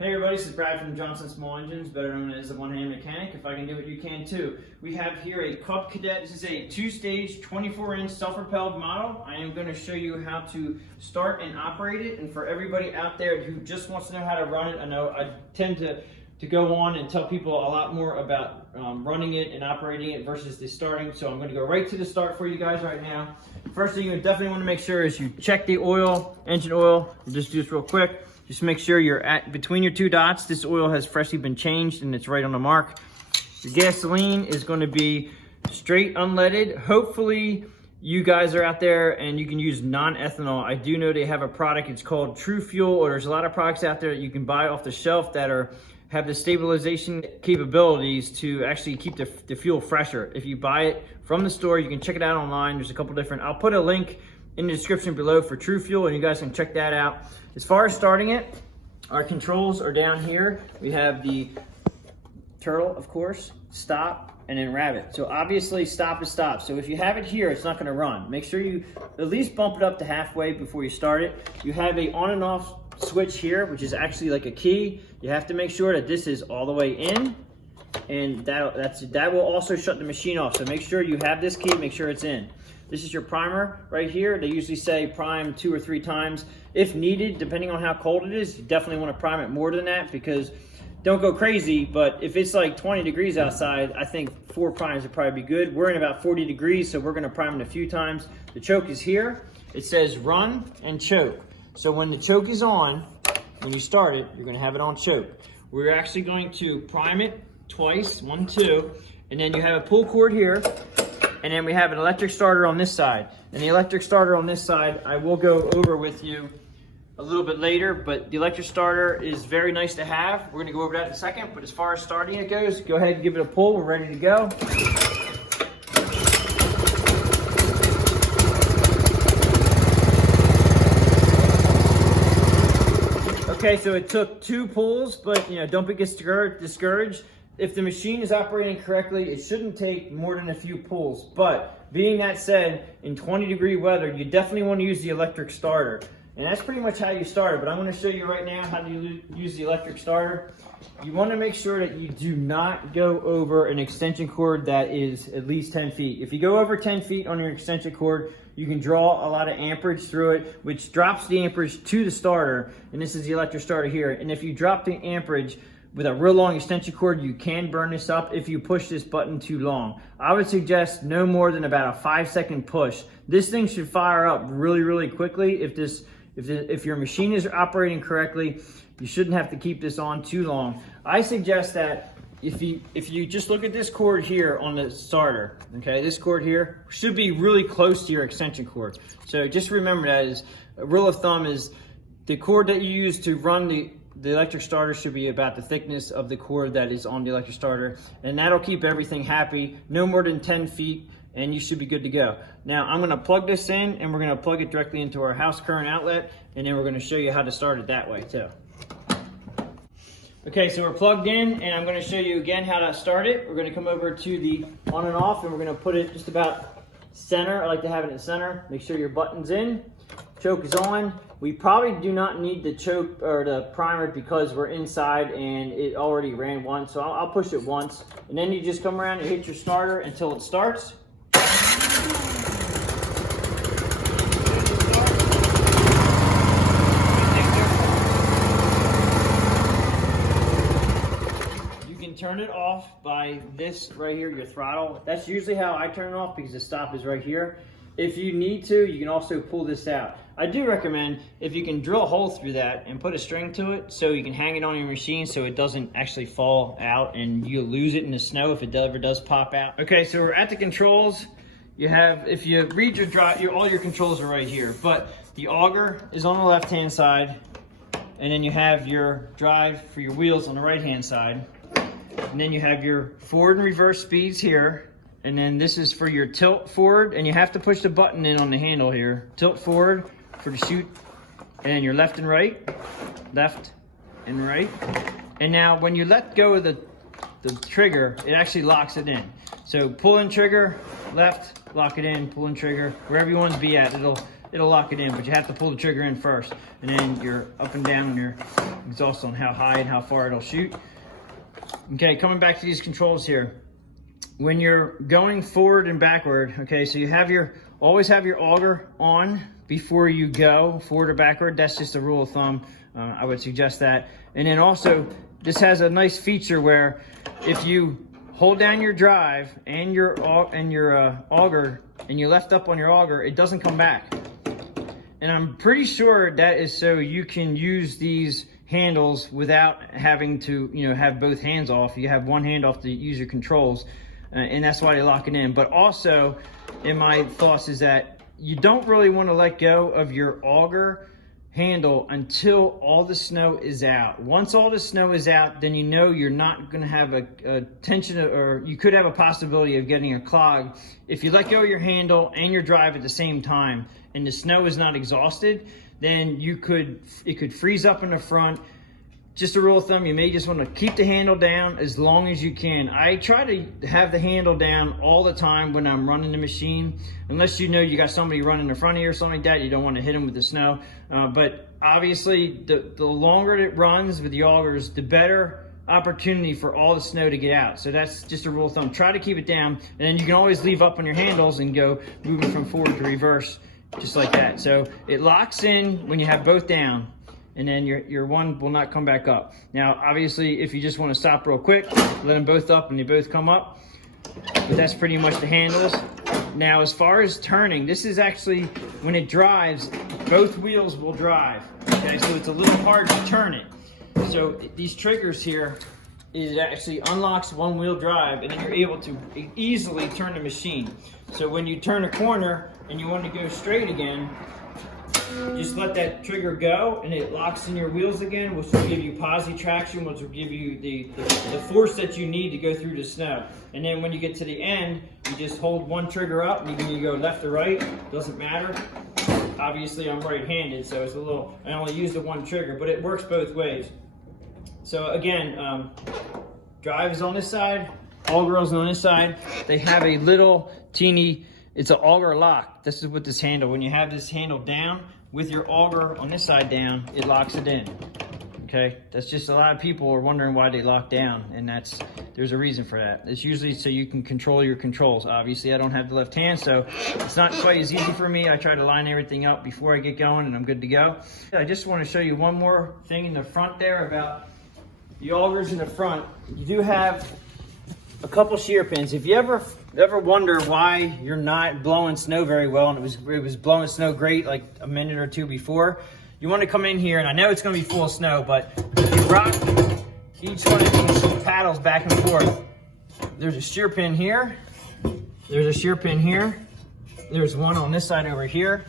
Hey everybody, this is Brad from Johnson Small Engines, better known as the One-Hand Mechanic. If I can do it, you can too. We have here a Cub Cadet. This is a 2-stage, 24-inch self-propelled model. I am going to show you how to start and operate it. And for everybody out there who just wants to know how to run it, I know I tend to go on and tell people a lot more about running it and operating it versus the starting. So I'm going to go right to the start for you guys right now. First thing you definitely want to make sure is you check the oil, engine oil. Just do this real quick. Just make sure you're at between your two dots. This oil has freshly been changed and it's right on the mark. Your gasoline is going to be straight unleaded. Hopefully you guys are out there and you can use non-ethanol. I do know they have a product, it's called True Fuel, or there's a lot of products out there that you can buy off the shelf that have the stabilization capabilities to actually keep the fuel fresher. If you buy it from the store, you can check it out online. There's a couple different, I'll put a link in the description below for True Fuel and you guys can check that out. As far as starting it, our controls are down here. We have the turtle, of course, stop, and then rabbit. So obviously stop is stop. So if you have it here, it's not gonna run. Make sure you at least bump it up to halfway before you start it. You have a on and off switch here, which is actually like a key. You have to make sure that this is all the way in, and that will also shut the machine off. So make sure you have this key, make sure it's in. This is your primer right here. They usually say prime 2 or 3 times. If needed, depending on how cold it is, you definitely want to prime it more than that, because don't go crazy, but if it's like 20 degrees outside, I think 4 primes would probably be good. We're in about 40 degrees, so we're gonna prime it a few times. The choke is here. It says run and choke. So when the choke is on, when you start it, you're gonna have it on choke. We're actually going to prime it twice, 1, 2, and then you have a pull cord here. And then we have an electric starter on this side. And the electric starter on this side, I will go over with you a little bit later, but the electric starter is very nice to have. We're gonna go over that in a second, but as far as starting it goes, go ahead and give it a pull. We're ready to go. Okay, so it took 2 pulls, but don't be discouraged. If the machine is operating correctly, it shouldn't take more than a few pulls. But being that said, in 20-degree weather, you definitely want to use the electric starter. And that's pretty much how you start it. But I'm going to show you right now how to use the electric starter. You want to make sure that you do not go over an extension cord that is at least 10 feet. If you go over 10 feet on your extension cord, you can draw a lot of amperage through it, which drops the amperage to the starter. And this is the electric starter here. And if you drop the amperage with a real long extension cord, you can burn this up if you push this button too long. I would suggest no more than about a 5-second push. This thing should fire up really, really quickly. If your machine is operating correctly, you shouldn't have to keep this on too long. I suggest that if you just look at this cord here on the starter, okay, this cord here should be really close to your extension cord. So just remember that is a rule of thumb is the cord that you use to run the electric starter should be about the thickness of the cord that is on the electric starter, and that'll keep everything happy. No more than 10 feet, and you should be good to go. Now, I'm gonna plug this in, and we're gonna plug it directly into our house current outlet, and then we're gonna show you how to start it that way too. Okay, so we're plugged in, and I'm gonna show you again how to start it. We're gonna come over to the on and off, and we're gonna put it just about center. I like to have it in center. Make sure your button's in. Choke is on. We probably do not need the choke or the primer because we're inside and it already ran once. So I'll push it once, and then you just come around and hit your starter until it starts. You can turn it off by this right here, your throttle. That's usually how I turn it off because the stop is right here. If you need to, you can also pull this out. I do recommend if you can drill a hole through that and put a string to it so you can hang it on your machine so it doesn't actually fall out and you lose it in the snow if it ever does pop out. Okay, so we're at the controls. You have, if you read your drive, all your controls are right here, but the auger is on the left-hand side, and then you have your drive for your wheels on the right-hand side. And then you have your forward and reverse speeds here. And then this is for your tilt forward, and you have to push the button in on the handle here. Tilt forward for the shoot, and your left and right, left and right. And now when you let go of the trigger, it actually locks it in. So pull in trigger, left, lock it in, pull in trigger, wherever you want to be at, it'll it'll lock it in, but you have to pull the trigger in first, and then you're up and down on your exhaust on how high and how far it'll shoot. Okay, coming back to these controls here. When you're going forward and backward, okay, so you have always have your auger on before you go forward or backward. That's just a rule of thumb. I would suggest that. And then also, this has a nice feature where if you hold down your drive and your auger, and you left up on your auger, it doesn't come back. And I'm pretty sure that is so you can use these handles without having to, have both hands off. You have one hand off to use your controls, and that's why they lock it in. But also, in my thoughts is that you don't really want to let go of your auger handle until all the snow is out. Once all the snow is out, then you're not going to have a tension, or you could have a possibility of getting a clog. If you let go of your handle and your drive at the same time and the snow is not exhausted, then it could freeze up in the front. Just a rule of thumb, you may just want to keep the handle down as long as you can. I try to have the handle down all the time when I'm running the machine, unless you got somebody running in front of you or something like that. You don't want to hit them with the snow. But obviously, the longer it runs with the augers, the better opportunity for all the snow to get out. So that's just a rule of thumb. Try to keep it down, and then you can always leave up on your handles and go moving from forward to reverse, just like that. So it locks in when you have both down, and then your one will not come back up. Now, obviously, if you just want to stop real quick, let them both up and they both come up. But that's pretty much the handles. Now, as far as turning, this is actually, when it drives, both wheels will drive. Okay, so it's a little hard to turn it. So these triggers here, it actually unlocks one wheel drive, and then you're able to easily turn the machine. So when you turn a corner and you want to go straight again, just let that trigger go, and it locks in your wheels again, which will give you positive traction, which will give you the force that you need to go through the snow. And then when you get to the end, you just hold one trigger up, and you can go left or right, doesn't matter. Obviously, I'm right-handed, so it's I only use the one trigger, but it works both ways. So again, drive is on this side, auger is on this side. They have a little teeny, it's an auger lock. This is with this handle. When you have this handle down with your auger on this side down, it locks it in. Okay, that's just, a lot of people are wondering why they lock down, and there's a reason for that. It's usually so you can control your controls. Obviously, I don't have the left hand, so it's not quite as easy for me. I try to line everything up before I get going, and I'm good to go. I just want to show you one more thing in the front there about the augers in the front. You do have a couple shear pins. If you ever wonder why you're not blowing snow very well, and it was blowing snow great like a minute or two before, you want to come in here, and I know it's going to be full of snow, but if you rock each one of these paddles back and forth, there's a shear pin here, there's a shear pin here, there's one on this side over here,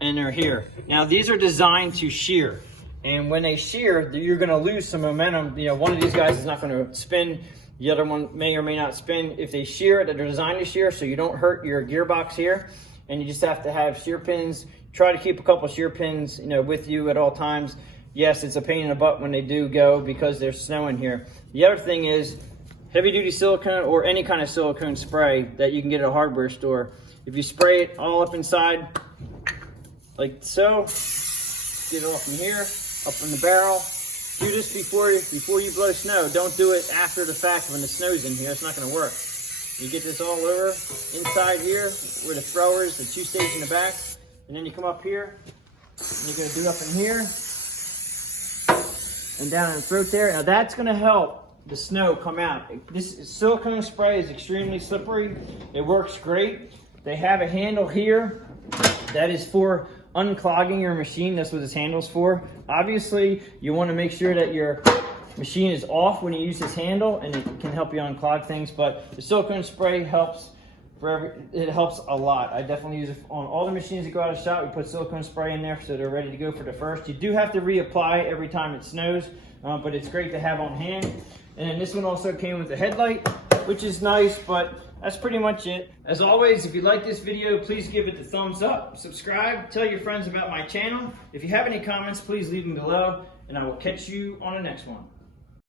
and they're here. Now these are designed to shear, and when they shear, you're going to lose some momentum. One of these guys is not going to spin, the other one may or may not spin. If they shear, they're designed to shear, so you don't hurt your gearbox here, and you just have to have shear pins. Try to keep a couple shear pins, with you at all times. Yes, it's a pain in the butt when they do go because there's snow in here. The other thing is heavy duty silicone or any kind of silicone spray that you can get at a hardware store. If you spray it all up inside, like so, get it off from here, up in the barrel. Do this before you blow snow. Don't do it after the fact when the snow's in here. It's not going to work. You get this all over inside here where the thrower is, the 2-stage in the back. And then you come up here, and you're going to do up in here, and down in the throat there. Now that's going to help the snow come out. This silicone spray is extremely slippery. It works great. They have a handle here that is for unclogging your machine. That's what this handle's for. Obviously, you want to make sure that your machine is off when you use this handle, and it can help you unclog things, but the silicone spray helps. It helps a lot. I definitely use it on all the machines that go out of shop. We put silicone spray in there so they're ready to go for the first. You do have to reapply every time it snows, but it's great to have on hand. And then this one also came with a headlight, which is nice, but that's pretty much it. As always, if you like this video, please give it the thumbs up, subscribe, tell your friends about my channel. If you have any comments, please leave them below, and I will catch you on the next one.